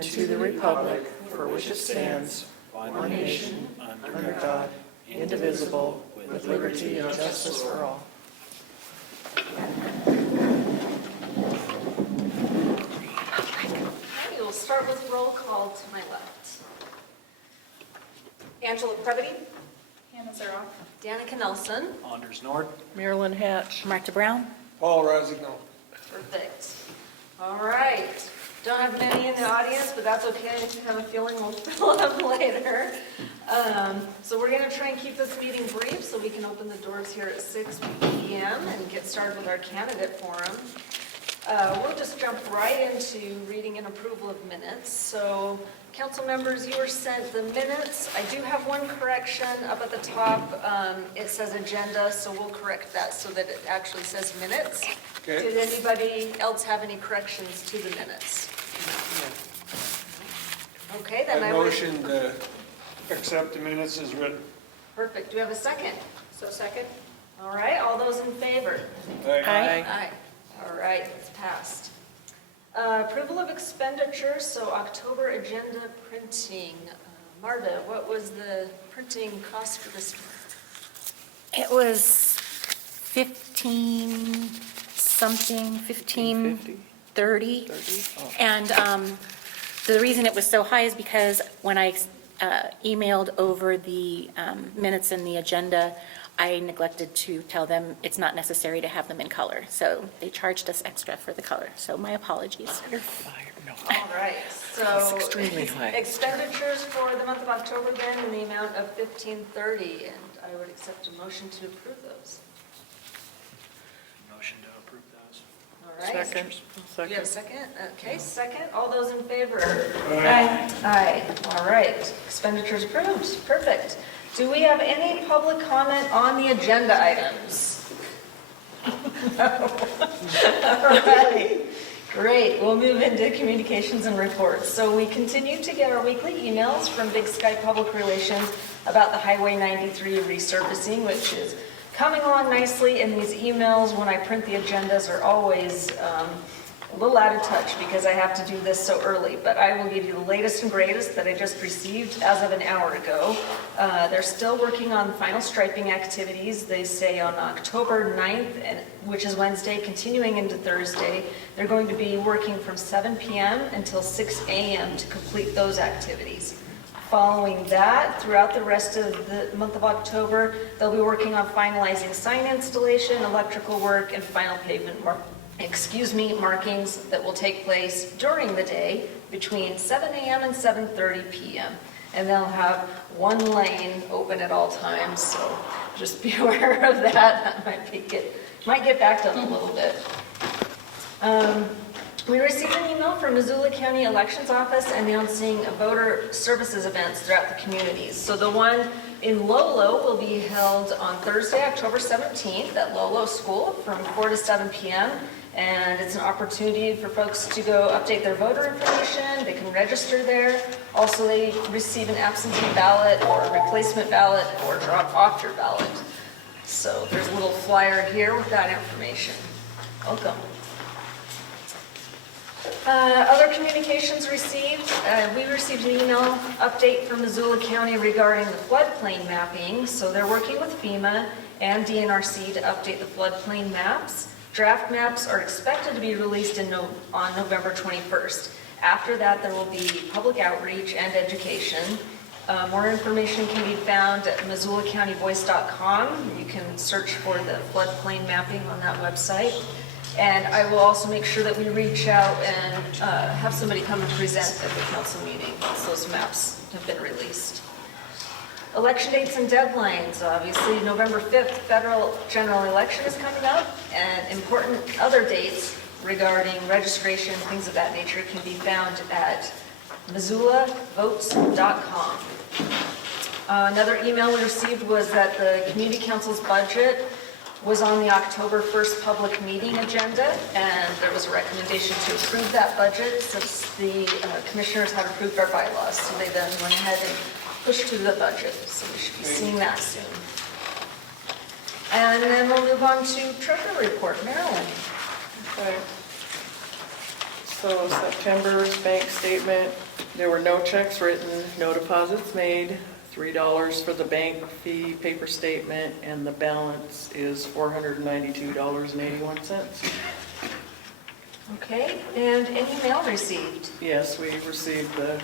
and to the republic for which it stands, one nation, under God, indivisible, with liberty and justice for all. We will start with roll call to my left. Angela Previty. Hannah Zeroff. Danica Nelson. Anders Nord. Marilyn Hatch. Martha Brown. Paul Rossignol. Perfect. All right. Don't have many in the audience, but that's okay. I have a feeling we'll fill up later. So we're going to try and keep this meeting brief so we can open the doors here at 6 p.m. and get started with our candidate forum. We'll just jump right into reading and approval of minutes. So, council members, you were sent the minutes. I do have one correction up at the top. It says agenda, so we'll correct that so that it actually says minutes. Okay. Did anybody else have any corrections to the minutes? Okay, then I I would. motion to accept the minutes as written. Perfect. Do we have a second? So second. All right, all those in favor? Aye. Aye. All right, it's passed. Approval of expenditures, so October agenda printing. Marta, what was the printing cost for this month? It was 15 something, 1530. 30? Oh. And the reason it was so high is because when I emailed over the minutes and the agenda, I neglected to tell them it's not necessary to have them in color. So they charged us extra for the color. So my apologies. You're fired. No. All right, That's so extremely high. expenditures for the month of October then in the amount of $1,530, and I would accept a motion to approve those. Motion to approve those. All right. Second. Do you have a Second. second? Okay, second. All those in favor? Aye. Aye. All right. Expenditures approved. Perfect. Do we have any public comment on the agenda items? No. All right. Great. We'll move into communications and reports. So we continue to get our weekly emails from Big Sky Public Relations about the Highway 93 resurfacing, which is coming along nicely. And these emails, when I print the agendas, are always a little out of touch because I have to do this so early, but I will give you the latest and greatest that I just received as of an hour ago. They're still working on final striping activities. They say on October 9th, which is Wednesday, continuing into Thursday, they're going to be working from 7 p.m. until 6 a.m. to complete those activities. Following that, throughout the rest of the month of October, they'll be working on finalizing sign installation, electrical work, and final pavement markings that will take place during the day between 7 a.m. and 7:30 p.m. And they'll have one lane open at all times, so just be aware of that. That might get backed up a little bit. We received an email from Missoula County Elections Office announcing voter services events throughout the communities. So the one in Lolo will be held on Thursday, October 17th at Lolo School from 4 to 7 p.m. And it's an opportunity for folks to go update their voter information. They can register there. Also, they receive an absentee ballot or a replacement ballot or drop off your ballot. So there's a little flyer here with that information. Welcome. Other communications received. We received an email update from Missoula County regarding the floodplain mapping. So they're working with FEMA and DNRC to update the floodplain maps. Draft maps are expected to be released on November 21st. After that, there will be public outreach and education. More information can be found at MissoulaCountyVoice.com. You can search for the floodplain mapping on that website. And I will also make sure that we reach out and have somebody come and present at the council meeting once those maps have been released. Election dates and deadlines. Obviously, November 5th, federal general election is coming up, and important other dates regarding registration, things of that nature, can be found at MissoulaVotes.com. Another email we received was that the community council's budget was on the October 1st public meeting agenda, and there was a recommendation to approve that budget since the commissioners had approved our bylaws. So they then went ahead and pushed to the budget. So we should be seeing that soon. And then we'll move on to treasurer report. Marilyn. Okay. So September's bank statement There were no checks written, no deposits made, $3 for the bank fee, paper statement, and the balance is $492.81. Okay, and any mail received? Yes, we received the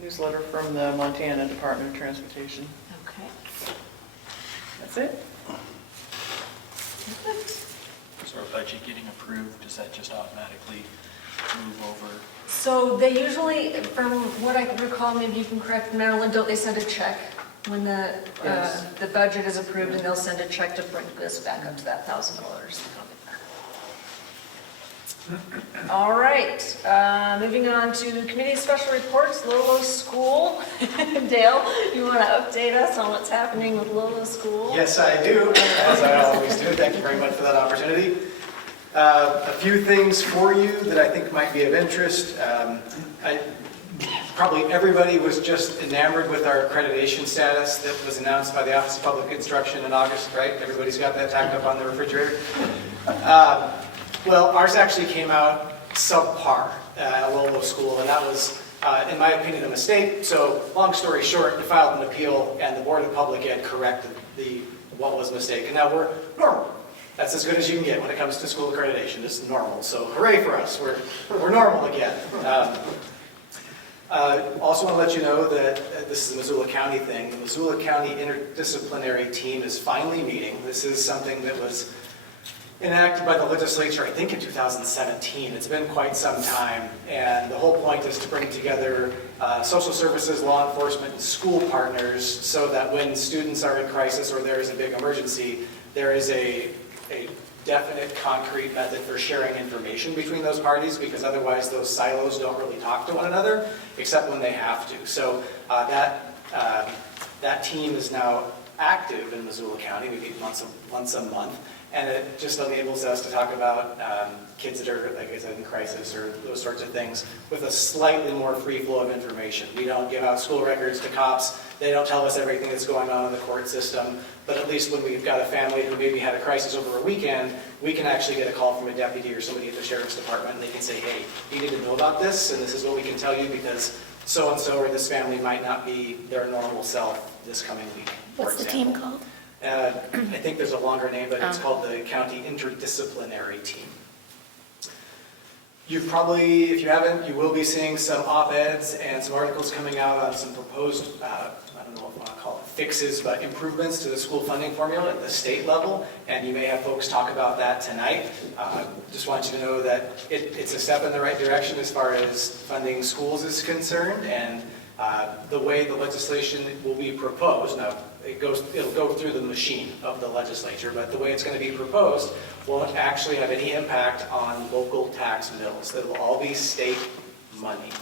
newsletter from the Montana Department of Transportation. Okay. That's it. Perfect. So our budget getting approved, does that just automatically move over? So they usually, from what I can recall, maybe you can correct Marilyn, don't they send a check when Yes. the budget is approved, and they'll send a check to bring this back up to that $1,000? All right, moving on to committee special reports, Lolo School. Dale, you want to update us on what's happening with Lolo School? Yes, I do, as I always do. Thank you very much for that opportunity. A few things for you that I think might be of interest. Probably everybody was just enamored with our accreditation status that was announced by the Office of Public Instruction in August, right? Everybody's got that tacked up on the refrigerator. Well, ours actually came out subpar at Lolo School, and that was, in my opinion, a mistake. So, long story short, we filed an appeal, and the Board of Public Ed corrected what was mistaken. Now we're normal. That's as good as you can get when it comes to school accreditation. It's normal. So, hooray for us. We're normal again. Also want to let you know that this is a Missoula County thing. The Missoula County Interdisciplinary Team is finally meeting. This is something that was enacted by the legislature, I think in 2017. It's been quite some time, and the whole point is to bring together social services, law enforcement, and school partners so that when students are in crisis or there is a big emergency, there is a definite, concrete method for sharing information between those parties, because otherwise those silos don't really talk to one another, except when they have to. So that team is now active in Missoula County. We meet once a month. And it just enables us to talk about kids that are, like I said, in crisis or those sorts of things with a slightly more free flow of information. We don't give out school records to cops. They don't tell us everything that's going on in the court system. But at least when we've got a family who maybe had a crisis over a weekend, we can actually get a call from a deputy or somebody at the sheriff's department, and they can say, hey, you need to know about this, and this is what we can tell you because so-and-so or this family might not be their normal self this coming week, for What's the example. team called? I think there's a longer name, but it's called the County Interdisciplinary Team. You've probably, if you haven't, you will be seeing some op-eds and some articles coming out on some proposed, I don't know what I want to call it, fixes, but improvements to the school funding formula at the state level, and you may have folks talk about that tonight. Just want you to know that it's a step in the right direction as far as funding schools is concerned, and the way the legislation will be proposed, now it'll go through the machine of the legislature, but the way it's going to be proposed won't actually have any impact on local tax mills. It'll all be state money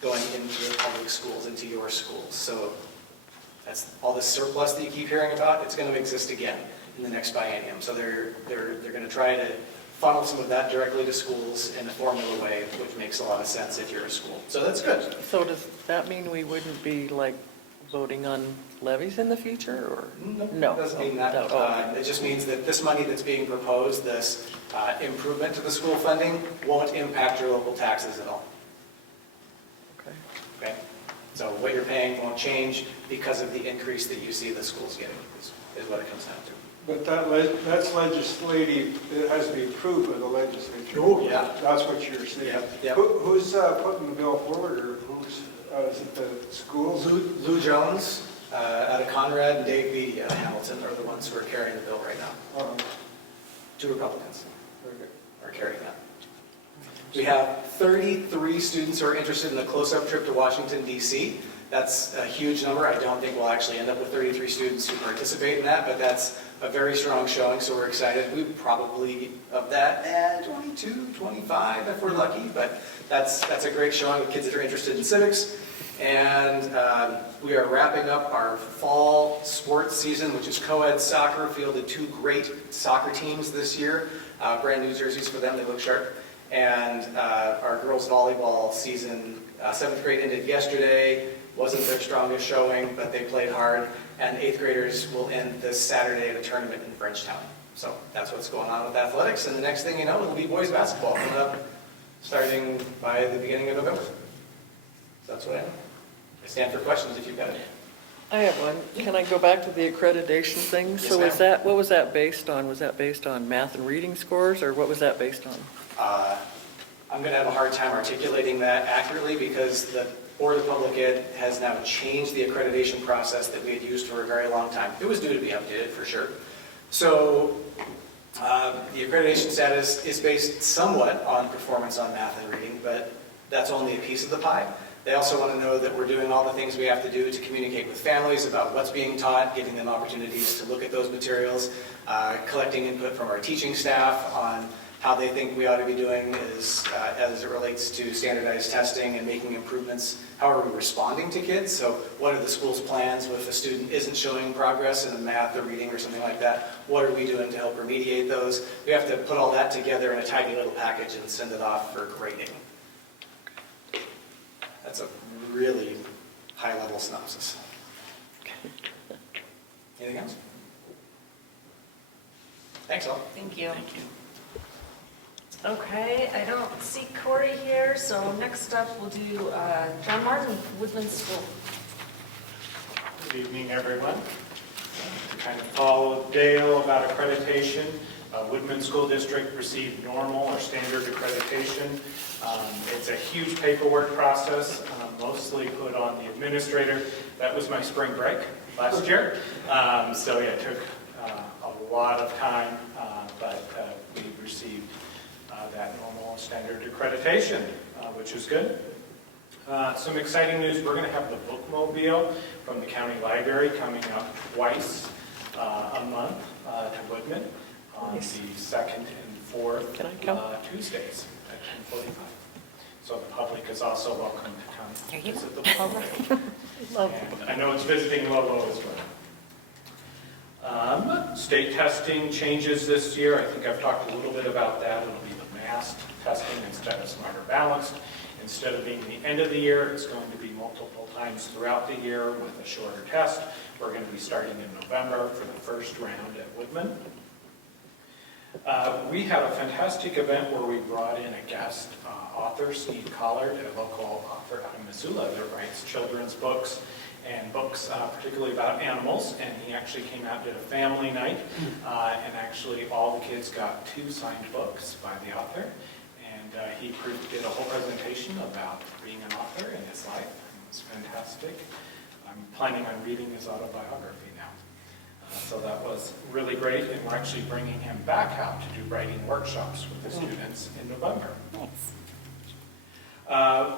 going into the public schools, into your schools. So that's all this surplus that you keep hearing about, it's going to exist again in the next biennium. So they're going to try to funnel some of that directly to schools in a formula way, which makes a lot of sense if you're a school. So that's good. So does that mean we wouldn't be like voting on levies in the future, or? No. It doesn't mean that. It just means that this money that's being proposed, this improvement to the school funding, won't impact your local taxes at all. Okay. Okay? So what you're paying won't change because of the increase that you see the schools getting, is what it comes down to. But that's legislative, it has to be approved by the legislature. Oh, yeah. That's what you're saying. Yep. Who's putting the bill forward, or who's, is it the schools? Lou Jones out of Conrad and Dave Beatty out of Hamilton are the ones who are carrying the bill right now. Two Republicans are carrying that. We have 33 students who are interested in a close-up trip to Washington, D.C. That's a huge number. I don't think we'll actually end up with 33 students who participate in that, but that's a very strong showing, so we're excited. We probably, of that, 22, 25 if we're lucky, but that's a great showing of kids that are interested in civics. And we are wrapping up our fall sports season, which is co-ed soccer. Fielded two great soccer teams this year. Brand new jerseys for them, they look sharp. And our girls volleyball season, 7th grade ended yesterday. Wasn't their strongest showing, but they played hard. And 8th graders will end this Saturday at a tournament in Frenchtown. So that's what's going on with athletics. And the next thing you know, it'll be boys basketball coming up starting by the beginning of November. So that's what I know. I stand for questions if you've got it. I have one. Can I go back to the accreditation thing? Yes, So was ma'am. that, what was that based on? Was that based on math and reading scores, or what was that based on? I'm going to have a hard time articulating that accurately because the Board of Public Ed has now changed the accreditation process that we had used for a very long time. It was due to be updated for sure. So the accreditation status is based somewhat on performance on math and reading, but that's only a piece of the pie. They also want to know that we're doing all the things we have to do to communicate with families about what's being taught, giving them opportunities to look at those materials, collecting input from our teaching staff on how they think we ought to be doing as it relates to standardized testing and making improvements. How are we responding to kids? So what are the school's plans if a student isn't showing progress in math or reading or something like that? What are we doing to help remediate those? We have to put all that together in a tidy little package and send it off for grading. That's a really high-level synopsis. Anything else? Thanks, all. Thank you. Thank you. Okay, I don't see Corey here, so next up we'll do John Martin, Woodland School. Good evening, everyone. To kind of follow Dale about accreditation, Woodman School District received normal or standard accreditation. It's a huge paperwork process, mostly put on the administrator. That was my spring break last year. So yeah, it took a lot of time, but we received that normal standard accreditation, which is good. Some exciting news, we're going to have the bookmobile from the county library coming up twice a month to Woodman on the 2nd and 4th Can I come? Tuesdays at 10:45. So the public is also welcome to come There you visit the bookmobile. Love And I know it's visiting Lolo as well. State testing changes this year. I think I've talked a little bit about that. It'll be the massed testing instead of Smarter Balanced. Instead of being the end of the year, it's going to be multiple times throughout the year with a shorter test. We're going to be starting in November for the first round at Woodman. We had a fantastic event where we brought in a guest author, Steve Collard, a local author out of Missoula that writes children's books and books particularly about animals. And he actually came out and did a family night. And actually all the kids got 2 signed books by the author. And he did a whole presentation about being an author in his life. It was fantastic. I'm planning on reading his autobiography now. So that was really great, and we're actually bringing him back out to do writing workshops with the students in November. Nice.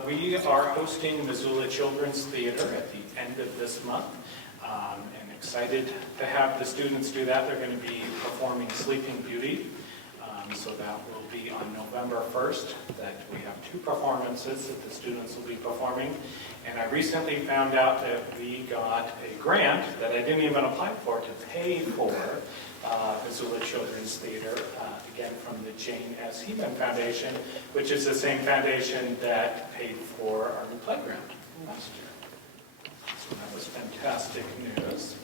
We are hosting Missoula Children's Theater at the end of this month, and excited to have the students do that. They're going to be performing Sleeping Beauty, so that will be on November 1st, that we have 2 performances that the students will be performing. And I recently found out that we got a grant that I didn't even apply for to pay for Missoula Children's Theater, again from the Jane S. Heeman Foundation, which is the same foundation that paid for our new playground last year. So that was fantastic news.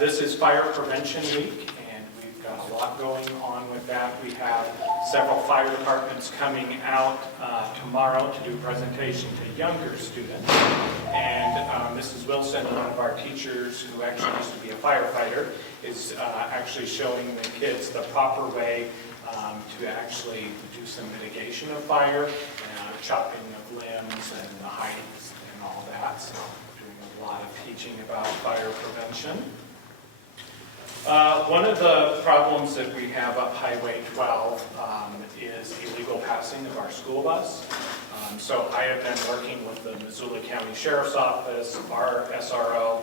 This is Fire Prevention Week, and we've got a lot going on with that. We have several fire departments coming out tomorrow to do a presentation to younger students. And Mrs. Wilson, one of our teachers who actually used to be a firefighter, is actually showing the kids the proper way to actually do some mitigation of fire, chopping of limbs and the heights and all that. So doing a lot of teaching about fire prevention. One of the problems that we have up Highway 12 is illegal passing of our school bus. So I have been working with the Missoula County Sheriff's Office, our SRO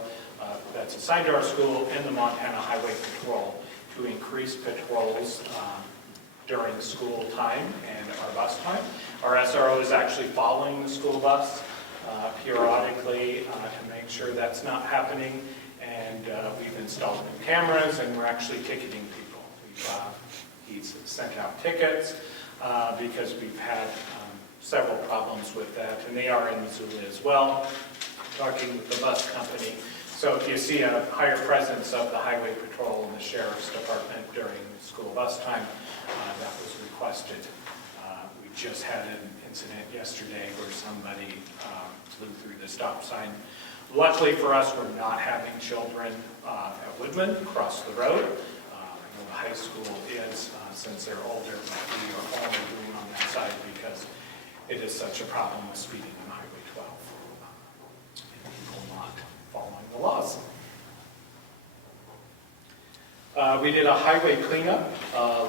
that's assigned to our school, and the Montana Highway Patrol to increase patrols during school time and our bus time. Our SRO is actually following the school bus periodically to make sure that's not happening. And we've installed new cameras, and we're actually ticketing people. He's sent out tickets because we've had several problems with that, and they are in Missoula as well, talking with the bus company. So if you see a higher presence of the Highway Patrol and the Sheriff's Department during school bus time, that was requested. We just had an incident yesterday where somebody flew through the stop sign. Luckily for us, we're not having children at Woodman across the road. I know the high school is, since they're older, but we are only doing on that side because it is such a problem with speeding on Highway 12 and people not following the laws. We did a highway cleanup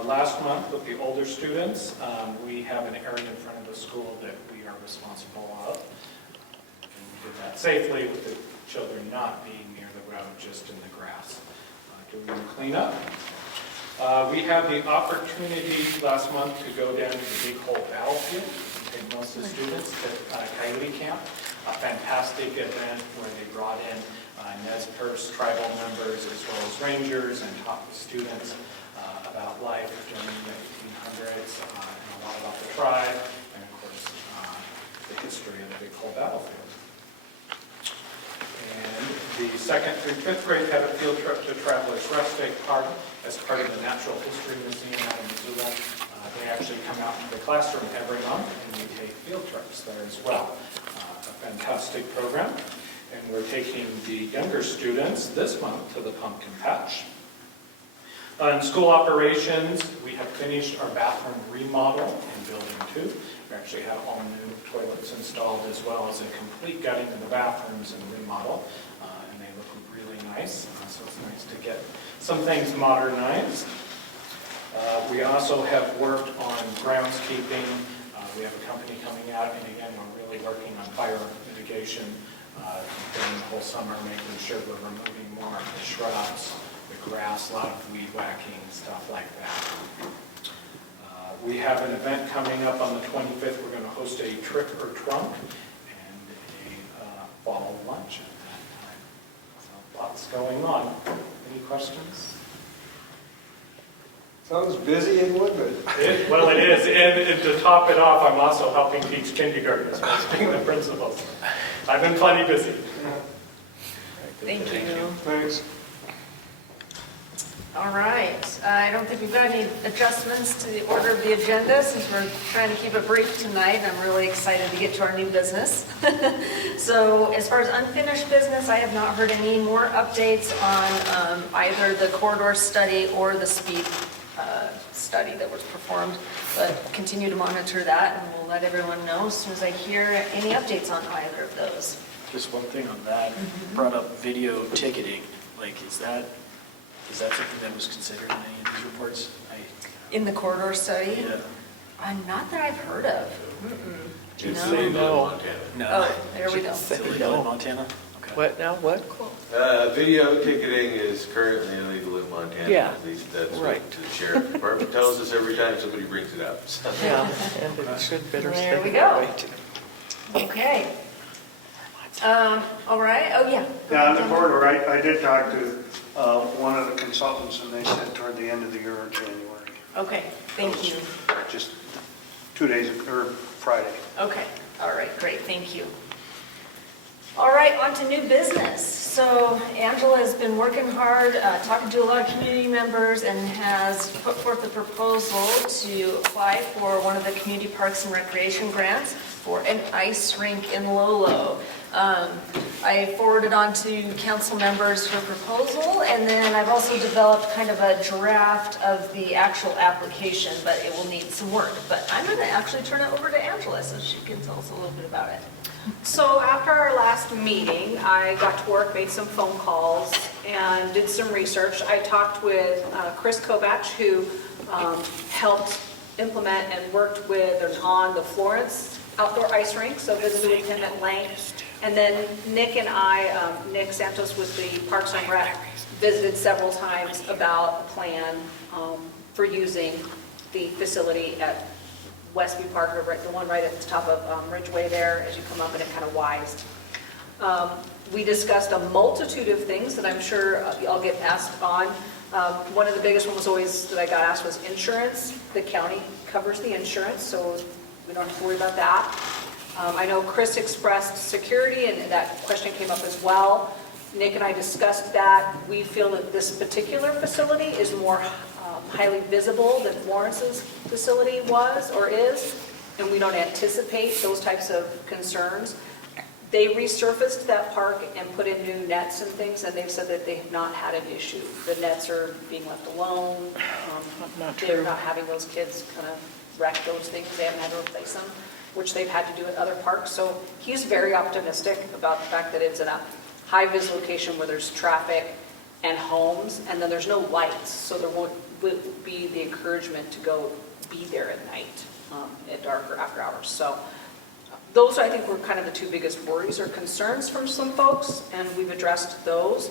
last month with the older students. We have an area in front of the school that we are responsible of. And we did that safely with the children not being near the road, just in the grass doing the cleanup. We had the opportunity last month to go down to the Big Hole Battlefield and take most of the students to Coyote Camp, a fantastic event where they brought in Nez Perce tribal members as well as rangers and taught the students about life during the 1800s and a lot about the tribe and of course the history of the Big Hole Battlefield. And the 2nd through 5th grade had a field trip to Travelers Rest State Park as part of the Natural History Museum out in Missoula. They actually come out to the classroom every month and we take field trips there as well. A fantastic program. And we're taking the younger students this month to the pumpkin patch. In school operations, we have finished our bathroom remodel in Building 2. We actually have all new toilets installed as well as a complete gutting of the bathrooms and remodel. And they look really nice, so it's nice to get some things modernized. We also have worked on groundskeeping. We have a company coming out, and again, we're really working on fire mitigation during the whole summer, making sure we're removing more of the shrubs, the grass, a lot of weed whacking, stuff like that. We have an event coming up on the 25th. We're going to host a trick or trunk and a fall lunch at that time. So lots going on. Any questions? Sounds busy in Woodman. Well, it is. And to top it off, I'm also helping teach kindergarten as well as being the principal. I've been plenty busy. Thank you. Thanks. All right. I don't think we've got any adjustments to the order of the agenda since we're trying to keep it brief tonight. I'm really excited to get to our new business. So as far as unfinished business, I have not heard any more updates on either the corridor study or the speed study that was performed, but continue to monitor that and we'll let everyone know as soon as I hear any updates on either of those. Just one thing on that, brought up video ticketing. Like, is that something that was considered in any of these reports? In the corridor study? Yeah. Not that I've heard of. Do you It's know? illegal in No. Montana. No. Oh, there we go. Is it illegal in Montana? Okay. What now, what? Video ticketing is currently illegal in Montana. Yeah, At least that's right. what the sheriff department tells us every time somebody brings it up. So. Yeah, and it should better There stay we that go. way too. Okay. All right, oh, yeah. Yeah, on the corridor, I did talk to one of the consultants, and they said toward the end of the year or January. Okay, thank you. Just 2 days, or Friday. Okay, all right, great, thank you. All right, on to new business. So Angela has been working hard, talking to a lot of community members, and has put forth a proposal to apply for one of the Community Parks and Recreation grants for an ice rink in Lolo. I forwarded on to council members her proposal, and then I've also developed kind of a draft of the actual application, but it will need some work. But I'm going to actually turn it over to Angela so she can tell us a little bit about it. So after our last meeting, I got to work, made some phone calls, and did some research. I talked with Chris Kovach, who helped implement and worked with and on the Florence outdoor ice rink, so visited with him at length. And then Nick and I, Nick Santos with the Parks and Rec, visited several times about a plan for using the facility at Westview Park, or the one right at the top of Ridgeway there, as you come up and it kind of wised. We discussed a multitude of things that I'm sure I'll get asked on. One of the biggest ones was always that I got asked was insurance. The county covers the insurance, so we don't have to worry about that. I know Chris expressed security, and that question came up as well. Nick and I discussed that. We feel that this particular facility is more highly visible than Lawrence's facility was or is. and we don't anticipate those types of concerns. They resurfaced that park and put in new nets and things, and they've said that they have not had an issue. The nets are being left alone. Not They're true. not having those kids kind of wreck those things. They haven't had to replace them, which they've had to do at other parks. So he's very optimistic about the fact that it's in a high-vis location where there's traffic and homes, and then there's no lights, so there won't be the encouragement to go be there at night, at dark or after hours. So those, I think, were kind of the two biggest worries or concerns from some folks, and we've addressed those.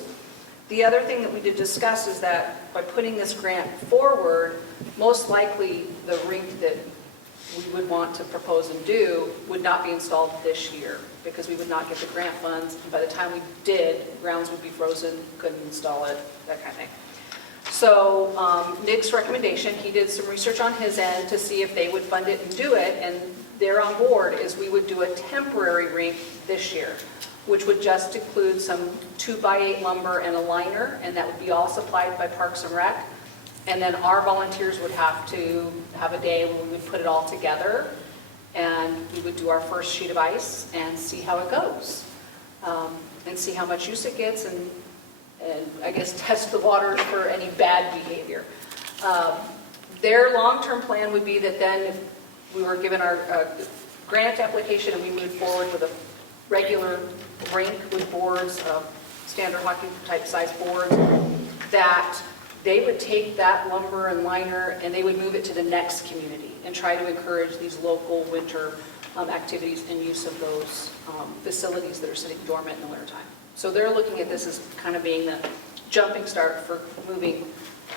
The other thing that we did discuss is that by putting this grant forward, most likely the rink that we would want to propose and do would not be installed this year, because we would not get the grant funds. And by the time we did, grounds would be frozen, couldn't install it, that kind of thing. So Nick's recommendation, he did some research on his end to see if they would fund it and do it, and they're on board, is we would do a temporary rink this year, which would just include some 2x8 lumber and a liner, and that would be all supplied by Parks and Rec. And then our volunteers would have to have a day when we would put it all together, and we would do our first sheet of ice and see how it goes, and see how much use it gets, and I guess test the waters for any bad behavior. Their long-term plan would be that then if we were given our grant application and we moved forward with a regular rink with boards, standard hockey type size boards, that they would take that lumber and liner and they would move it to the next community and try to encourage these local winter activities and use of those facilities that are sitting dormant in the wintertime. So they're looking at this as kind of being the jumping start for moving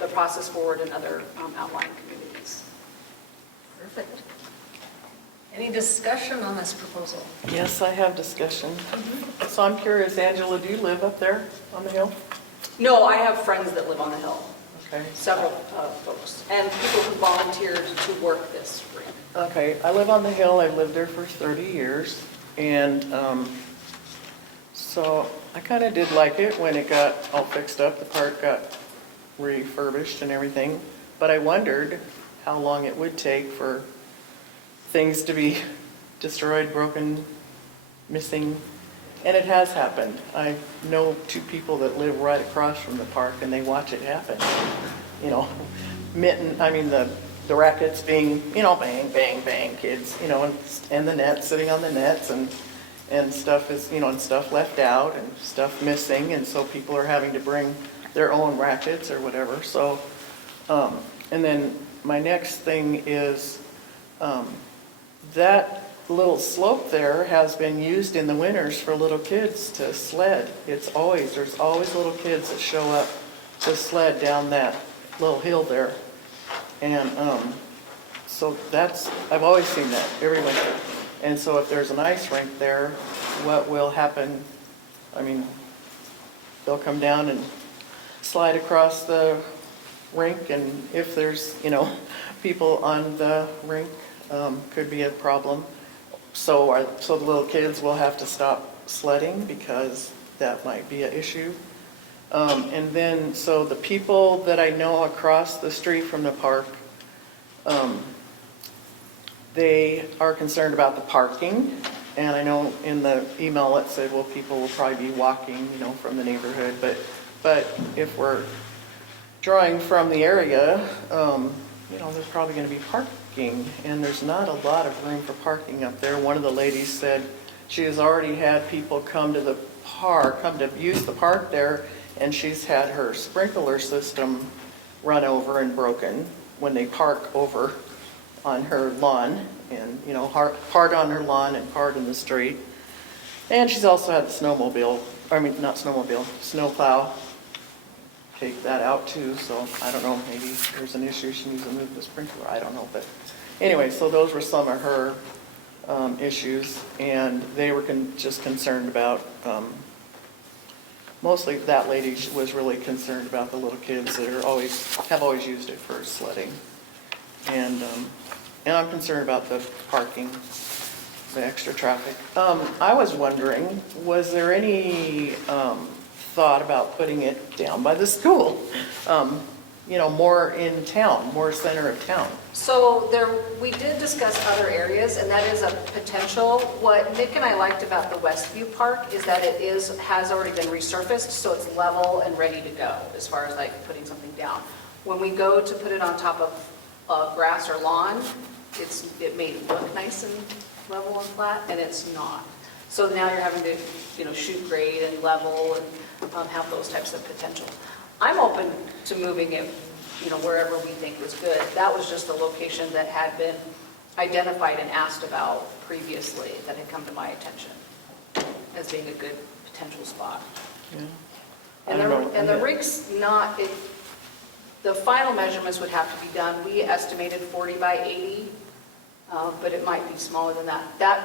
the process forward in other outlying communities. Perfect. Any discussion on this proposal? Yes, I have discussion. So I'm curious, Angela, do you live up there on the hill? No, I have friends that live on the hill, Okay. several folks, and people who volunteered to work this rink. Okay, I live on the hill. I've lived there for 30 years. And so I kind of did like it when it got all fixed up. The park got refurbished and everything. But I wondered how long it would take for things to be destroyed, broken, missing. And it has happened. I know two people that live right across from the park and they watch it happen. You know, the rackets being, bang, bang, bang, kids, and the nets, sitting on the nets, and stuff is, and stuff left out and stuff missing, and so people are having to bring their own rackets or whatever. So, and then my next thing is, that little slope there has been used in the winters for little kids to sled. There's always little kids that show up to sled down that little hill there. And so I've always seen that every winter. And so if there's an ice rink there, what will happen? I mean, they'll come down and slide across the rink, and if there's, people on the rink, could be a problem. So the little kids will have to stop sledding because that might be an issue. And then, so the people that I know across the street from the park, they are concerned about the parking. And I know in the email it said, well, people will probably be walking, from the neighborhood. But if we're drawing from the area, there's probably going to be parking. And there's not a lot of room for parking up there. One of the ladies said she has already had people come to use the park there, and she's had her sprinkler system run over and broken when they park over on her lawn, and part on her lawn and part in the street. And she's also had the snowplow take that out too. So I don't know, maybe there's an issue, she needs to move the sprinkler, I don't know. But anyway, so those were some of her issues, and they were just concerned about, mostly that lady was really concerned about the little kids that have always used it for sledding. And I'm concerned about the parking, the extra traffic. I was wondering, was there any thought about putting it down by the school? more in town, more center of town. So we did discuss other areas, and that is a potential. What Nick and I liked about the Westview Park is that it has already been resurfaced, so it's level and ready to go as far as like putting something down. When we go to put it on top of grass or lawn, it made it look nice and level and flat, and it's not. So now you're having to, shoot grade and level and have those types of potentials. I'm open to moving it, wherever we think was good. That was just a location that had been identified and asked about previously that had come to my attention as being a good potential spot. Yeah. I don't know. And the rink's the final measurements would have to be done. We estimated 40 by 80, but it might be smaller than that. That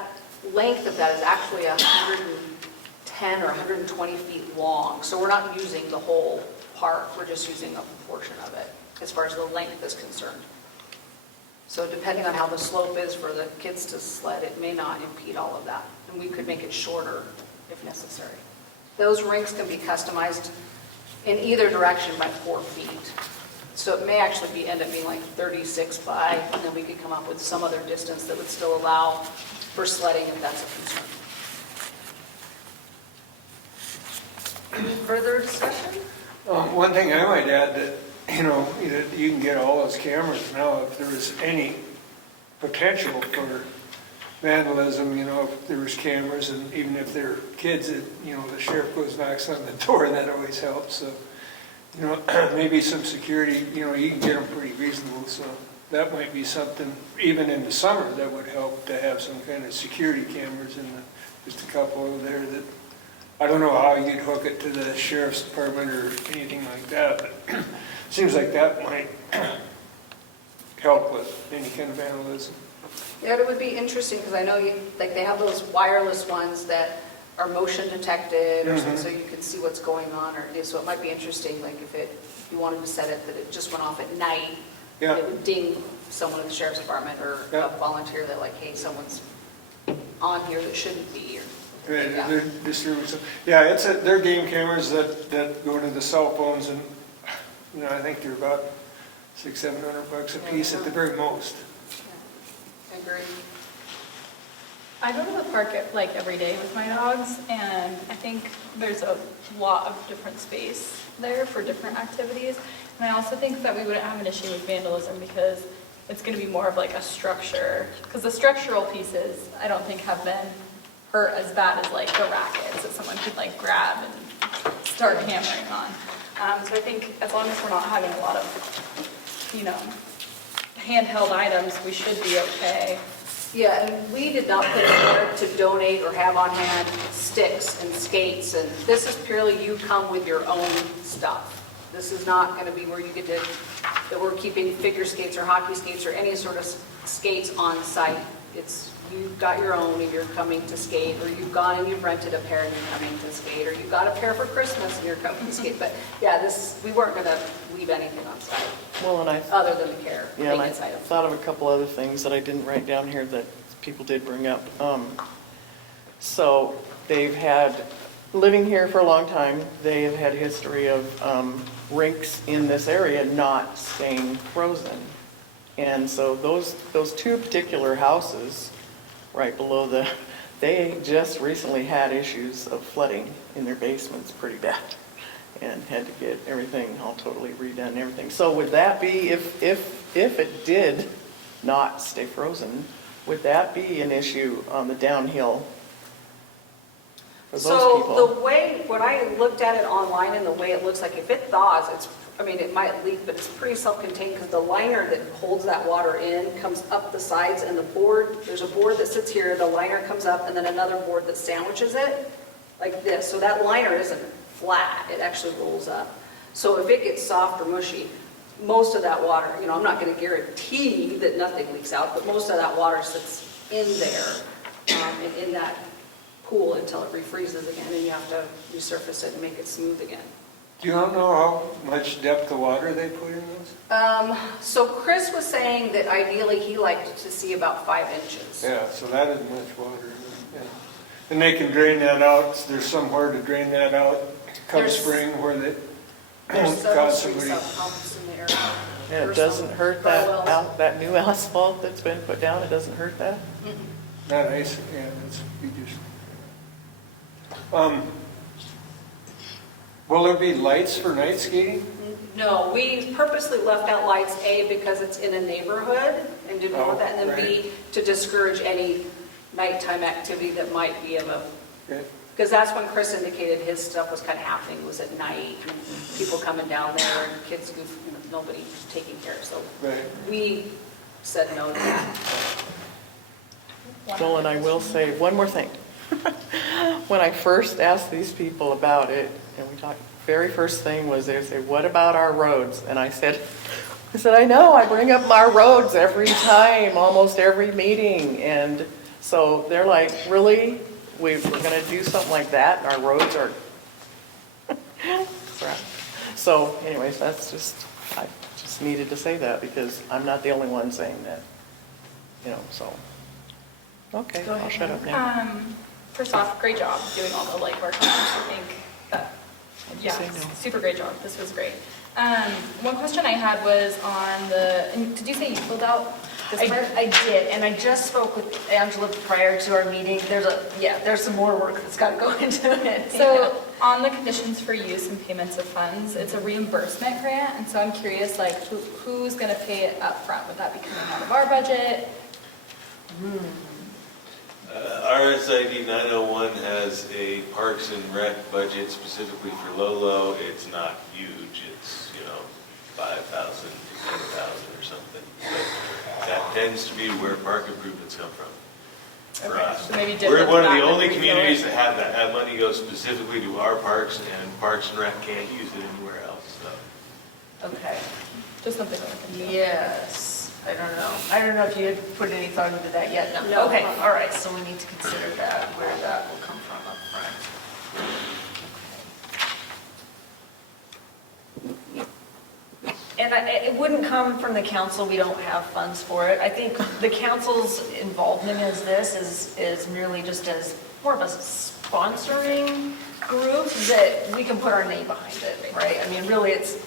length of that is actually 110 or 120 feet long. So we're not using the whole park, we're just using a portion of it as far as the length is concerned. So depending on how the slope is for the kids to sled, it may not impede all of that. And we could make it shorter if necessary. Those rinks can be customized in either direction by 4 feet. So it may actually end up being like 36 by, and then we could come up with some other distance that would still allow for sledding if that's a concern. Any further discussion? One thing I might add that, you can get all those cameras now, if there was any potential for vandalism, if there was cameras, and even if they're kids, the sheriff goes knocks on the door, that always helps. So, maybe some security, you can get them pretty reasonable, so that might be something, even in the summer, that would help to have some kind of security cameras just a couple over there that, I don't know how you'd hook it to the sheriff's department or anything like that, but it seems like that might help with any kind of vandalism. Yeah, it would be interesting, because I know they have those wireless ones that are motion detected, or something, so you can see what's going on, so it might be interesting, like if you wanted to set it that it just went off at night, Yeah. it would ding someone at the sheriff's department or Yeah. a volunteer that like, hey, someone's on here that shouldn't be, or yeah. They're distributing some, yeah, they're game cameras that go into the cell phones, and, I think they're about $600-700 a piece at the very most. I agree. I go to the park every day with my dogs, and I think there's a lot of different space there for different activities. And I also think that we wouldn't have an issue with vandalism because it's going to be more of like a structure. Because the structural pieces, I don't think have been hurt as bad as like the rackets that someone could like grab and start hammering on. So I think as long as we're not having a lot of, handheld items, we should be okay. Yeah, and we did not put in there to donate or have on hand sticks and skates, and this is purely you come with your own stuff. This is not going to be where you get to, that we're keeping figure skates or hockey skates or any sort of skates on site. It's you've got your own and you're coming to skate, or you've gone and you've rented a pair and you're coming to skate, or you've got a pair for Christmas and you're coming to skate. But yeah, we weren't going to leave anything on site. Well, and other than the care. Yeah, and I maintenance item. thought of a couple other things that I didn't write down here that people did bring up. So they've had, living here for a long time, they have had history of rinks in this area not staying frozen. And so those two particular houses right below they just recently had issues of flooding in their basements pretty bad, and had to get everything all totally redone and everything. So would that be, if it did not stay frozen, would that be an issue on the downhill for those people? So the way, when I looked at it online and the way it looks like, if it thaws, it might leak, but it's pretty self-contained because the liner that holds that water in comes up the sides, and there's a board that sits here, the liner comes up, and then another board that sandwiches it like this. So that liner isn't flat, it actually rolls up. So if it gets soft or mushy, most of that water, I'm not going to guarantee that nothing leaks out, but most of that water sits in there, and in that pool until it refreezes again, and you have to resurface it and make it smooth again. Do you know how much depth of water they put in those? So Chris was saying that ideally he liked to see about 5 inches. Yeah, so that isn't much water. Yeah. And they can drain that out. There's somewhere to drain that out come spring where There's several cause streets somebody, out in the area. And it There's doesn't some hurt dry that, wells. that new asphalt that's been put down, it doesn't hurt that? not ice, yeah, that's, we just. Will there be lights for night skating? No, we purposely left out lights, A, because it's in a neighborhood and didn't want that, and then B, to discourage any nighttime activity that might be of a, Okay. because that's when Chris indicated his stuff was kind of happening, was at night, and people coming down there, and kids goof, nobody taking care, so Right. we said no to that. Joel, and I will say one more thing. When I first asked these people about it, and we talked, very first thing was they say, what about our roads? And I said, I know, I bring up our roads every time, almost every meeting. And so they're like, really? We're gonna do something like that? Our roads are crap. So anyways, that's just, I just needed to say that because I'm not the only one saying that, so. Okay, I'll shut up now. First off, great job doing all the legwork on this. I think that, yeah, say no? super great job. This was great. One question I had was on and did you say you filled out this part? I did, and I just spoke with Angela prior to our meeting. There's some more work that's got to go into it. So on the conditions for use and payments of funds, it's a reimbursement grant, and so I'm curious, like, who's going to pay it up front? Would that be coming out of our budget? RSID 901 has a Parks and Rec budget specifically for Lolo. It's not huge. It's, 5,000 to 10,000 or something. But that tends to be where park improvements come from for Okay, us. so maybe dip We're into one of that the and only refill communities it. that have that. That money goes specifically to our parks, and Parks and Rec can't use it anywhere else. So. Okay. Just something to look into. Yes, I don't know if you had put any thought into that yet. No. Okay, all right, so we need to consider that, where that will come from up front. And it wouldn't come from the council, we don't have funds for it. I think the council's involvement as this is merely just as more of a sponsoring group that we can put our name behind it, right? I mean, really, it's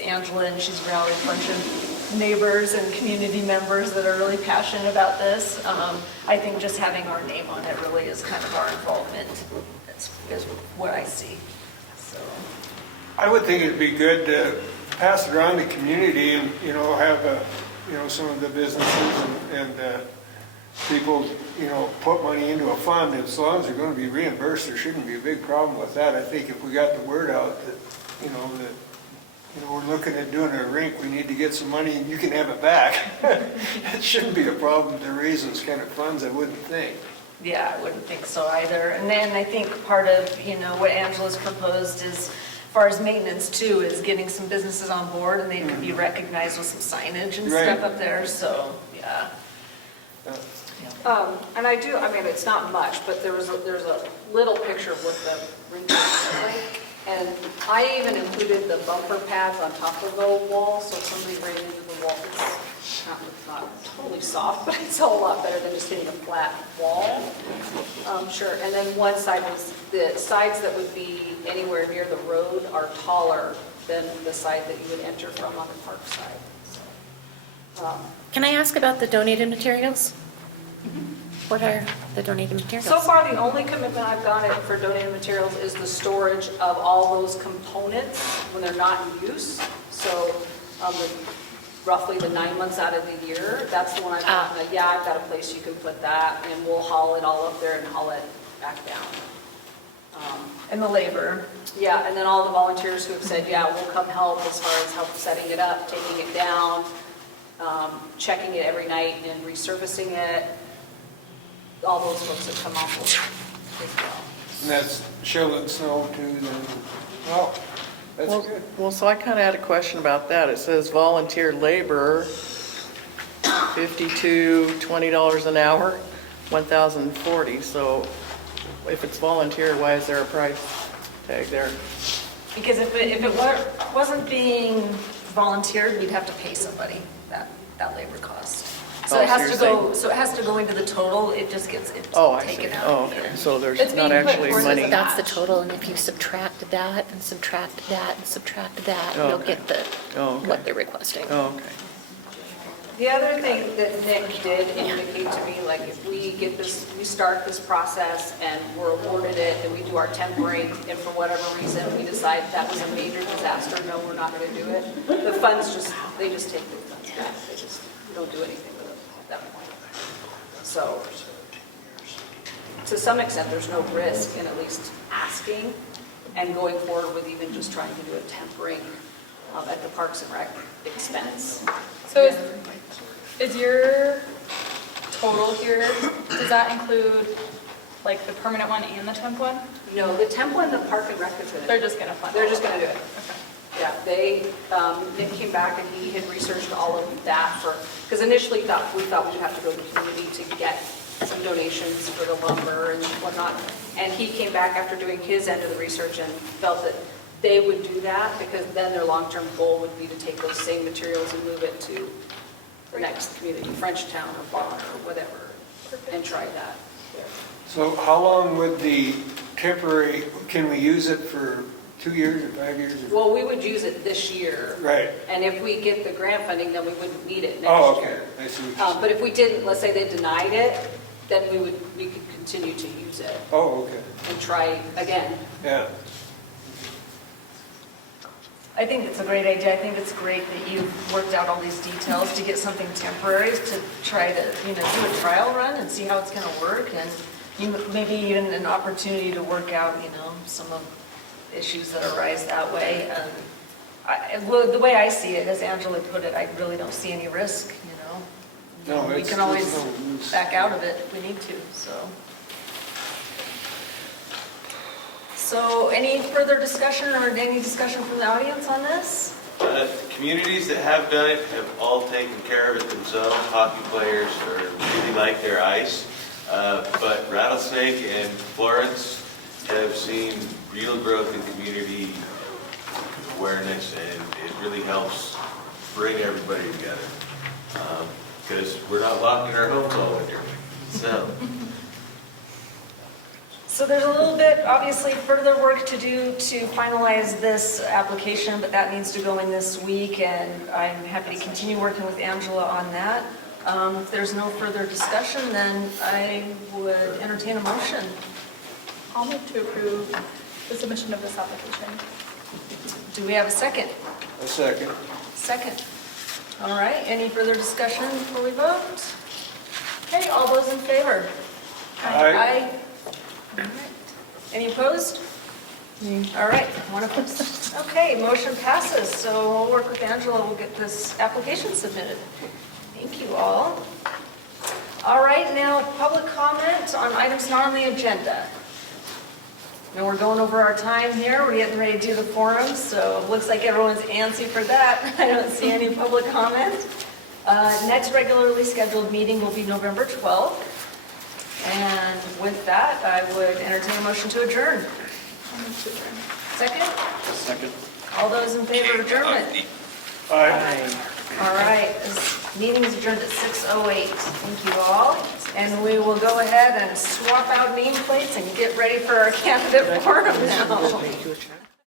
Angela, and she's rallied a bunch of neighbors and community members that are really passionate about this. I think just having our name on it really is kind of our involvement, is what I see, so. I would think it'd be good to pass it around the community and, have, some of the businesses and people, put money into a fund. As long as they're going to be reimbursed, there shouldn't be a big problem with that. I think if we got the word out that, we're looking at doing a rink, we need to get some money and you can have it back. It shouldn't be a problem to raise those kind of funds, I wouldn't think. Yeah, I wouldn't think so either. And then I think part of, what Angela's proposed is, as far as maintenance too, is getting some businesses on board and they could be recognized with some signage and stuff up there, so, yeah. And it's not much, but there's a little picture with the rink. And I even included the bumper pads on top of the wall, so if somebody ran into the wall, it's not totally soft, but it's a whole lot better than just hitting a flat wall. Sure, and then one side was, the sides that would be anywhere near the road are taller than the side that you would enter from on the park side. So, Can I ask about the donated materials? What are the donated materials? So far, the only commitment I've gotten for donated materials is the storage of all those components when they're not in use. So roughly the 9 months out of the year, that's the one I've gotten. I've got a place you can put that, and we'll haul it all up there and haul it back down. And the labor. Yeah, and then all the volunteers who have said, we'll come help as far as help setting it up, taking it down, checking it every night and resurfacing it. All those folks that come off as well. And that's shoveling snow too, then, that's good. Well, so I kind of had a question about that. It says volunteer labor, $52, $20 an hour, $1,040. So if it's volunteer, why is there a price tag there? Because if it wasn't being volunteered, we'd have to pay somebody that labor cost. So it Oh, has you're to go, so it has to go into the total, it just gets Oh, I see. taken out. Oh, okay, so there's It's not being put actually towards money. the That's the total, and if you subtract that and subtract that and subtract that, Oh, you'll okay. get the, Oh, okay. what they're requesting. Oh, okay. The other thing that Nick did indicate to me, like if we get this, we start this process and we're awarded it and we do our tempering and for whatever reason we decide that was a major disaster, no, we're not going to do it. The funds just, they just take the funds back. They just don't do anything with it at that point. So to some extent, there's no risk in at least asking and going forward with even just trying to do a tempering at the Parks and Rec expense. So is your total here, does that include like the permanent one and the temp one? No, the temp one, the Park and Rec is going to. They're just gonna fund it? They're just going to do it. Okay. Yeah, they, Nick came back and he had researched all of that for, because initially we thought we'd have to go to the community to get some donations for the lumber and whatnot. And he came back after doing his end of the research and felt that they would do that because then their long-term goal would be to take those same materials and move it to the next community, Frenchtown or Bonner or whatever, and try that. So how long would the temporary, can we use it for 2 years or 5 years? or- Well, we would use it this year. Right. And if we get the grant funding, then we wouldn't need it next year. Oh, okay, I see what you're saying. But if we didn't, let's say they denied it, then we could continue to use it Oh, okay, and try again. yeah. I think it's a great idea. I think it's great that you've worked out all these details to get something temporary to try to, do a trial run and see how it's going to work. And maybe even an opportunity to work out, some of the issues that arise that way. Well, the way I see it, as Angela put it, I really don't see any risk, No, We it's- can always it's no use. back out of it if we need to, so. So any further discussion or any discussion from the audience on this? Communities that have done it have all taken care of it themselves. Hockey players really like their ice. But Rattlesnake and Florence have seen real growth in community awareness, and it really helps bring everybody together. Because we're not locked in our homes all winter. So there's a little bit, obviously, further work to do to finalize this application, but that needs to go in this week, and I'm happy to continue working with Angela on that. If there's no further discussion, then I would entertain a motion. I'll move to approve the submission of this application. Do we have a second? A second. Second. All right, any further discussion before we vote? Okay, all those in favor? Aye. All right. Any opposed? All right, one opposed. Okay, motion passes, so we'll work with Angela, we'll get this application submitted. Thank you all. All right, now public comment on items not on the agenda. Now we're going over our time here, we're getting ready to do the forums, so it looks like everyone's antsy for that. I don't see any public comment. Next regularly scheduled meeting will be November 12th. And with that, I would entertain a motion to adjourn. I'll move to adjourn. Second? Second. All those in favor of adjournment? Aye. All right, this meeting is adjourned at 6:08. Thank you all. And we will go ahead and swap out nameplates and get ready for our candidate forum now.